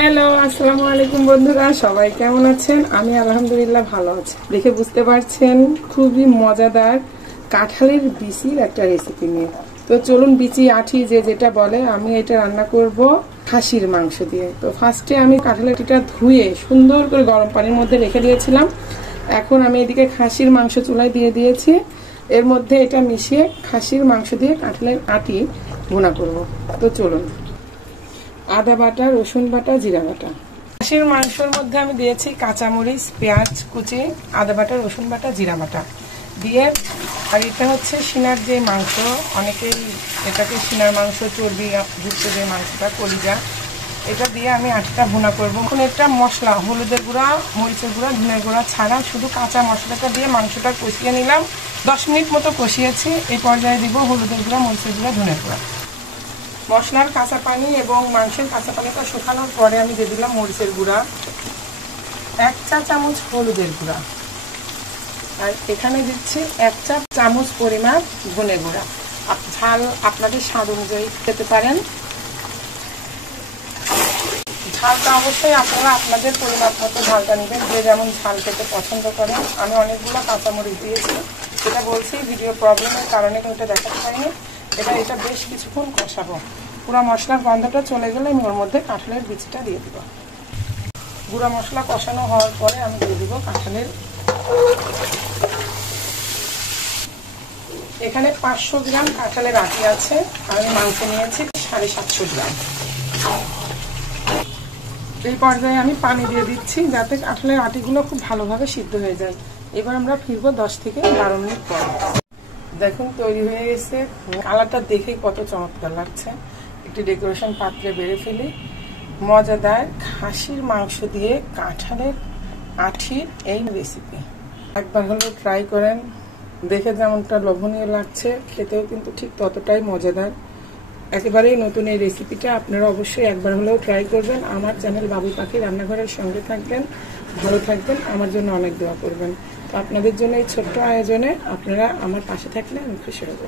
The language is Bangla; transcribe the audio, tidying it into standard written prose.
হ্যালো, আসসালামু আলাইকুম বন্ধুরা, সবাই কেমন আছেন? আমি আলহামদুলিল্লাহ ভালো আছি। দেখে বুঝতে পারছেন খুবই মজাদার কাঁঠালের বিচির একটা রেসিপি নিয়ে। তো চলুন, বিচি আঠি যে যেটা বলে, আমি এটা রান্না করব খাসির মাংস দিয়ে। তো ফার্স্টে আমি কাঁঠালেরটা ধুয়ে সুন্দর করে গরম পানির মধ্যে রেখে দিয়েছিলাম। এখন আমি এদিকে খাসির মাংস চুলায় দিয়ে দিয়েছি। এর মধ্যে এটা মিশিয়ে খাসির মাংস দিয়ে কাঁঠালের আটি ভুনা করব। তো চলুন, আদা বাটা, রসুন বাটা, জিরা বাটা। খাসির মাংসের মধ্যে আমি দিয়েছি কাঁচামরিচ, পেঁয়াজ কুচি, আদা বাটা, রসুন বাটা, জিরা বাটা দিয়ে। আর এটা হচ্ছে সিনার যে মাংস, অনেকেই এটাকে সিনার মাংস, চর্বি যুক্ত যে মাংসটা, কলিজা, এটা দিয়ে আমি আটিটা ভুনা করবো। এখন এটা মশলা, হলুদের গুঁড়া, মরিচের গুঁড়া, ধনের গুঁড়া ছাড়া শুধু কাঁচা মশলাটা দিয়ে মাংসটা কষিয়ে নিলাম। 10 মিনিট মতো কষিয়েছি। এই পর্যায়ে দিব হলুদের গুঁড়া, মরিচের গুঁড়া, ধনের গুঁড়া। মশলার কাঁচা পানি এবং মাংসের কাঁচা পানিটা শুকানোর পরে আমি দিয়ে দিলাম মরিচের গুঁড়া, 1 চা চামচ হলুদের গুঁড়া, আর এখানে দিচ্ছি 1 চা চামচ পরিমাণ ধনে গুঁড়া। ঝাল আপনাদের স্বাদ অনুযায়ী খেতে পারেন। ঝালটা অবশ্যই আপনারা আপনাদের পরিমাপ মতো ঝালটা নেবেন, যে যেমন ঝাল খেতে পছন্দ করেন। আমি অনেকগুলো কাঁচামরিচ দিয়েছি, যেটা বলছি ভিডিও প্রবলেমের কারণে ওটা দেখাতে পারিনি। এটা বেশ কিছুক্ষণ কষাবো। পুরো মশলার গন্ধটা চলে গেলে আমি ওর মধ্যে কাঁঠালের বীজটা দিয়ে দিব। গুঁড়া মশলা কষানো হওয়ার পরে আমি দিয়ে দিব কাঁঠালের। এখানে 500 গ্রাম কাঁঠালের আটি আছে, আমি মাংস নিয়েছি 750 গ্রাম। এই পর্যায়ে আমি পানি দিয়ে দিচ্ছি যাতে কাঁঠালের আটিগুলো খুব ভালোভাবে সিদ্ধ হয়ে যায়। এবার আমরা ফিরবো 10 থেকে 12 মিনিট পর। দেখুন তৈরি হয়ে গেছে। কালারটা দেখে কত চমৎকার লাগছে। একটি ডেকোরেশন পাত্রে বেড়ে ফেলি। মজাদার খাসির মাংস দিয়ে কাঁঠালের আঠির এই রেসিপি একবার হলেও ট্রাই করেন। দেখে যেমনটা লোভনীয় লাগছে, খেতেও কিন্তু ঠিক ততটাই মজাদার। একেবারেই নতুন এই রেসিপিটা আপনারা অবশ্যই একবার হলেও ট্রাই করবেন। আমার চ্যানেল বাবু পাখি রান্নাঘরের সঙ্গে থাকবেন, ভালো থাকবেন, আমার জন্য অনেক দোয়া করবেন। তো আপনাদের জন্য এই ছোট্ট আয়োজনে আপনারা আমার পাশে থাকলে আমি খুশি হব।